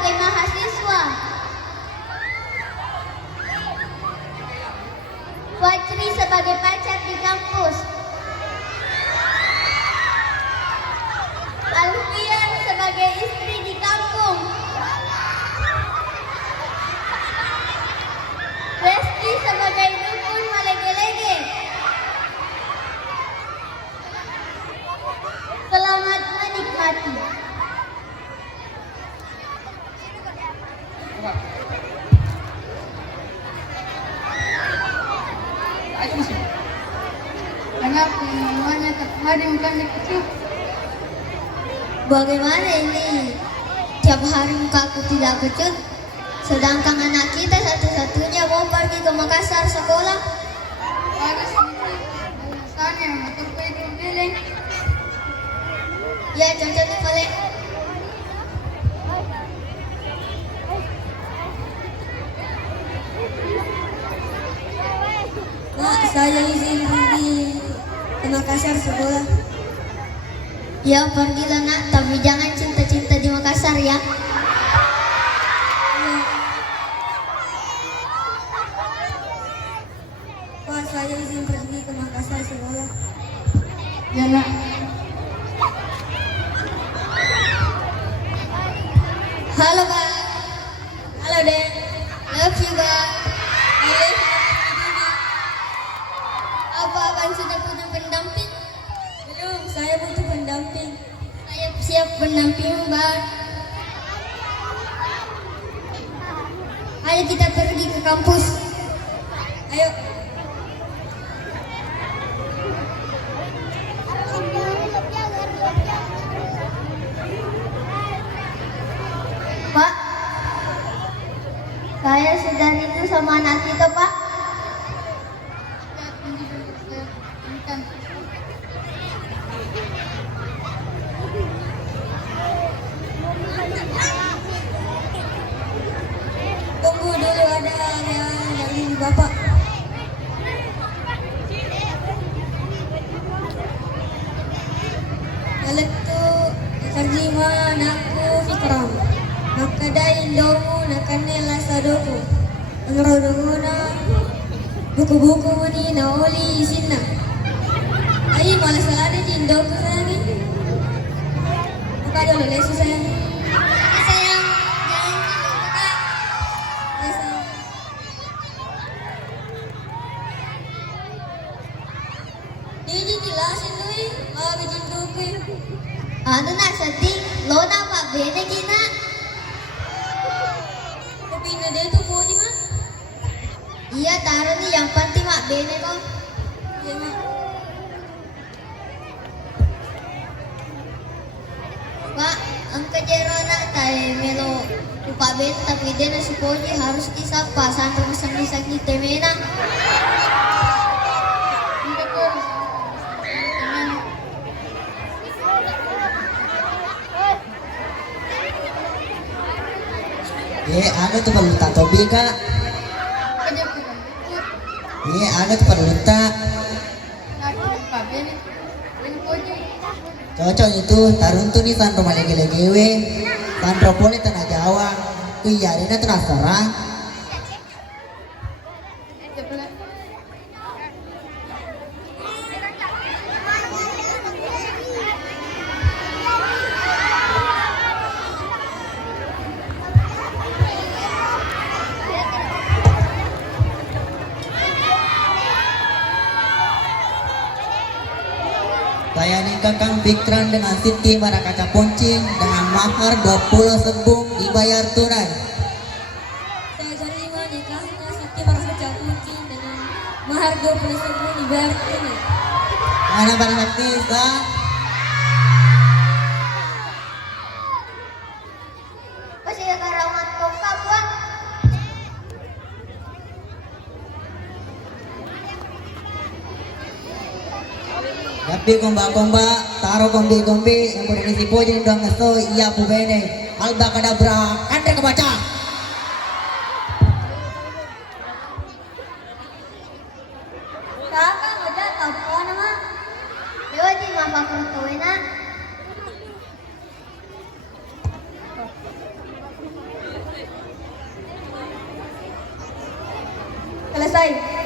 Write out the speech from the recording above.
sebagai mahasiswa. Fajri sebagai pacar di kampus. Alfian sebagai istri di kampung. Resti sebagai dukun malege-lege. Selamat menikmati. Kenapa namanya tak hari bukan kecil? Bagaimana ini? Tiap hari mukaku tidak kecut. Sedangkan anak kita satu-satunya mau pergi ke Makassar sekolah. Ada sedikit alasannya untuk pergi keliling. Ya cocok nih paling. Mak, saya izin pergi ke Makassar sekolah. Ya pergilah nak, tapi jangan cinta-cinta di Makassar ya. Pak, saya izin pergi ke Makassar sekolah. Ya nak. Halo Bang. Halo Dek. Love you Bang. Apa Abang sudah punya pendamping? Belum, saya butuh pendamping. Saya siap pendamping Bang. Ayo kita pergi ke kampus. Ayo. Pak, saya sudah rindu sama anak kita, Pak. Tunggu dulu, ada yang dari Bapak. Nalektu terjima naku fikram. Nakadain domu nakanela sadoku. Angrodongona buku-buku ni naoli isinna. Ay malas salada jindoku sayang. Buka dulu lesu sayang. Sayang, jangan gitu buka. Ya sayang. Ini jelasin dulu, bijin duku. Ano na sedih, lo na pak bene gina. Tapi na dito po ni mak. Iya taruh nih yang penting mak bene kok. Iya mak. Pak, ang kajero anak tayo melo lupa bene tapi dia nasi poji harus disapa sampai masang-masang kita mena. Ano tuh perlu tak tobi kak? Ano tuh perlu tak? Cocok itu tarun tuh nih sandro malege-legewe, sandro pole tanah Jawa, kuya dina tuh nasara. Saya nikahkan Fikran dengan Siti Marakaca Poncing dengan mahar 20 sembung dibayar tunai. Saya terima nikahnya Siti Marakaca Poncing dengan mahar 20 sembung dibayar tunai. Mana para sakti, Masih ada karangan kokak Bang. Tapi komba-komba, taruh kombi-kombi yang boleh ngisi poin doang ngeso, iya bu bene. Alba kadabra, kantre kebaca. Kakak ada apa nama? Dewa di mama pertuina. selesai.